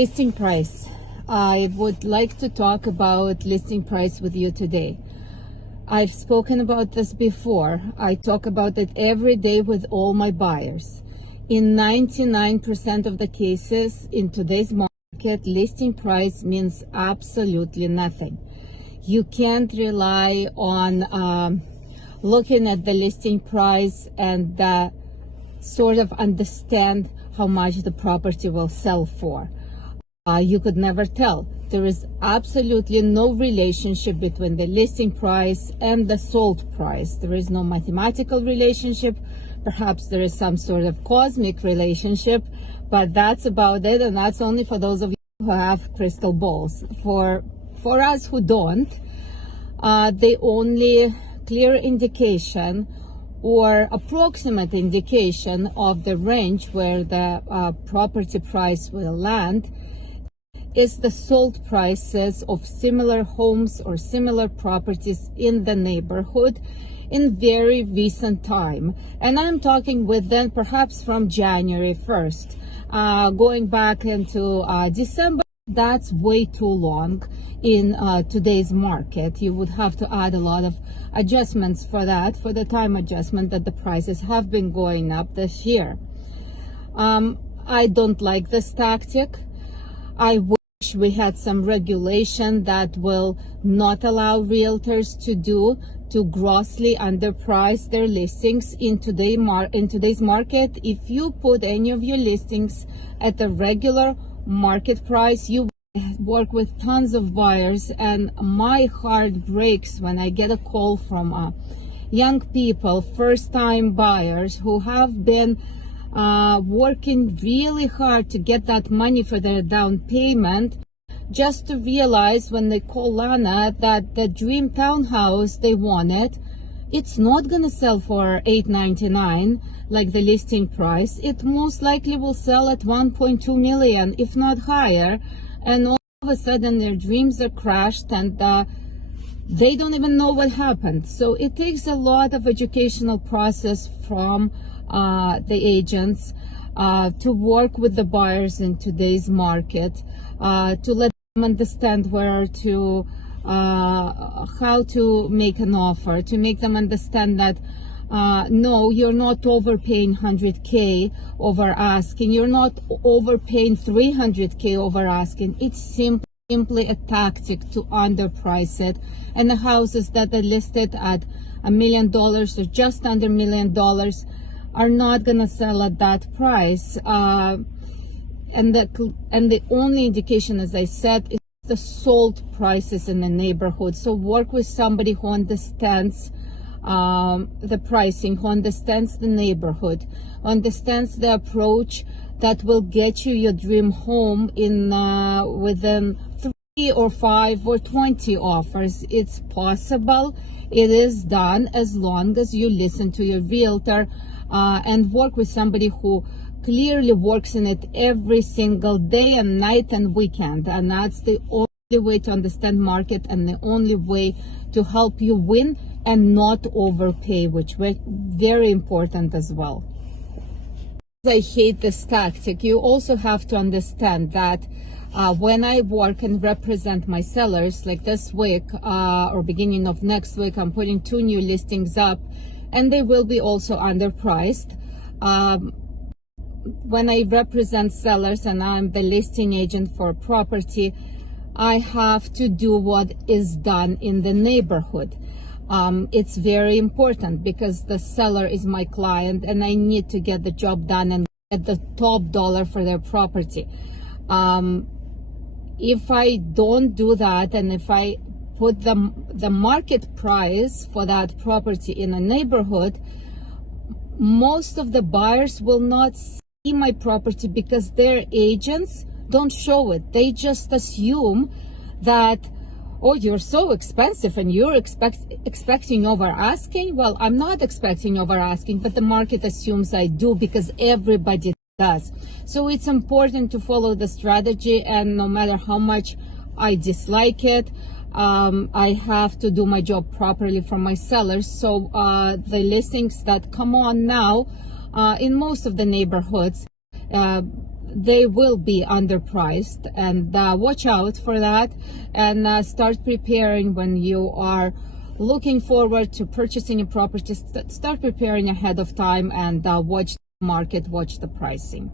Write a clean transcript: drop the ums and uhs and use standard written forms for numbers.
Listing price. I would like to talk about listing price with you today. I've spoken about this before. I talk about it every day with all my buyers. In 99% of the cases in today's market, listing price means absolutely nothing. You can't rely on looking at the listing price and sort of understand how much the property will sell for. You could never tell. There is absolutely no relationship between the listing price and the sold price. There is no mathematical relationship. Perhaps there is some sort of cosmic relationship, but that's about it, and that's only for those of you who have crystal balls. For us who don't, the only clear indication or approximate indication of the range where the property price will land is the sold prices of similar homes or similar properties in the neighborhood in very recent time. And I'm talking within perhaps from January 1st, going back into December. That's way too long in today's market. You would have to add a lot of adjustments for that, for the time adjustment that the prices have been going up this year. I don't like this tactic. I wish we had some regulation that will not allow realtors to grossly underprice their listings in today's market. If you put any of your listings at the regular market price, you work with tons of buyers, and my heart breaks when I get a call from young people, first-time buyers who have been working really hard to get that money for their down payment, just to realize when they call Lana that the dream townhouse they wanted, it's not gonna sell for $899 like the listing price. It most likely will sell at 1.2 million, if not higher, and all of a sudden their dreams are crashed and they don't even know what happened. So it takes a lot of educational process from the agents to work with the buyers in today's market, to let them understand where to how to make an offer, to make them understand that no, you're not overpaying 100K over asking, you're not overpaying 300K over asking. It's simply a tactic to underprice it, and the houses that are listed at $1 million or just under $1 million are not gonna sell at that price. And the only indication, as I said, is the sold prices in the neighborhood. So work with somebody who understands the pricing, who understands the neighborhood, understands the approach that will get you your dream home in within 3 or 5 or 20 offers. It's possible. It is done as long as you listen to your realtor and work with somebody who clearly works in it every single day and night and weekend. And that's the only way to understand market and the only way to help you win and not overpay, which was very important as well. I hate this tactic. You also have to understand that when I work and represent my sellers, like this week or beginning of next week, I'm putting 2 new listings up, and they will be also underpriced. When I represent sellers and I'm the listing agent for a property, I have to do what is done in the neighborhood. It's very important because the seller is my client and I need to get the job done and get the top dollar for their property. If I don't do that, and if I put the market price for that property in a neighborhood, most of the buyers will not see my property because their agents don't show it. They just assume that, oh, you're so expensive and you're expecting over asking. Well, I'm not expecting over asking, but the market assumes I do because everybody does. So it's important to follow the strategy, and no matter how much I dislike it, I have to do my job properly for my sellers. So the listings that come on now in most of the neighborhoods, they will be underpriced, and watch out for that, and start preparing when you are looking forward to purchasing a property. Start preparing ahead of time, and watch the market, watch the pricing.